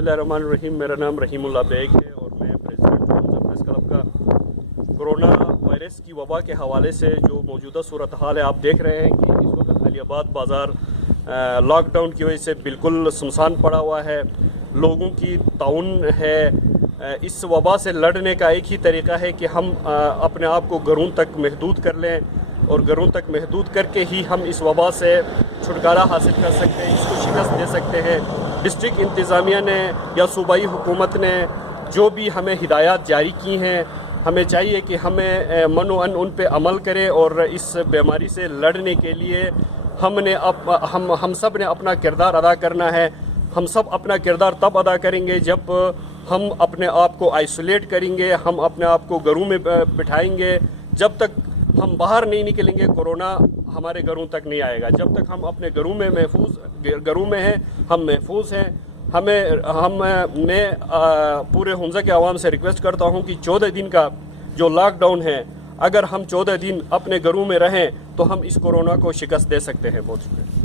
बिस्मिल्लाहिर्रहमानिर्रहीम। मेरा नाम रहीम उल्लाह बेग है और मैं प्रेसिडेंट हूँ प्रेस क्लब का। कोरोना वायरस की वबा के हवाले से जो मौजूदा सूरत हाल है, आप देख रहे हैं कि इस वक्त अलीबाद बाज़ार लॉकडाउन की वजह से बिल्कुल सुनसान पड़ा हुआ है। लोगों की ताउन है। इस वबा से लड़ने का एक ही तरीका है कि हम अपने आप को घरों तक महदूद कर लें और घरों तक महदूद करके ही हम इस वबा से छुटकारा हासिल कर सकते हैं, इसको शिकस्त दे सकते हैं। डिस्ट्रिक्ट इंतज़ामिया ने या सूबाई हुकूमत ने जो भी हमें हिदायत जारी की हैं, हमें चाहिए कि हमें मनो अन उन पे अमल करें और इस बीमारी से लड़ने के लिए हम सब ने अपना किरदार अदा करना है। हम सब अपना किरदार तब अदा करेंगे जब हम अपने आप को आइसोलेट करेंगे, हम अपने आप को घरों में बिठाएंगे। जब तक हम बाहर नहीं निकलेंगे, कोरोना हमारे घरों तक नहीं आएगा। जब तक हम अपने घरों में हैं, हम महफूज हैं। मैं पूरे हुंजा के आवाम से रिक्वेस्ट करता हूं कि 14 दिन का जो लॉकडाउन है, अगर हम 14 दिन अपने घरों में रहें तो हम इस कोरोना को शिकस्त दे सकते हैं। बहुत शुक्रिया।